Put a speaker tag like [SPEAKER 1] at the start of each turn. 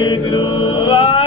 [SPEAKER 1] Igloo.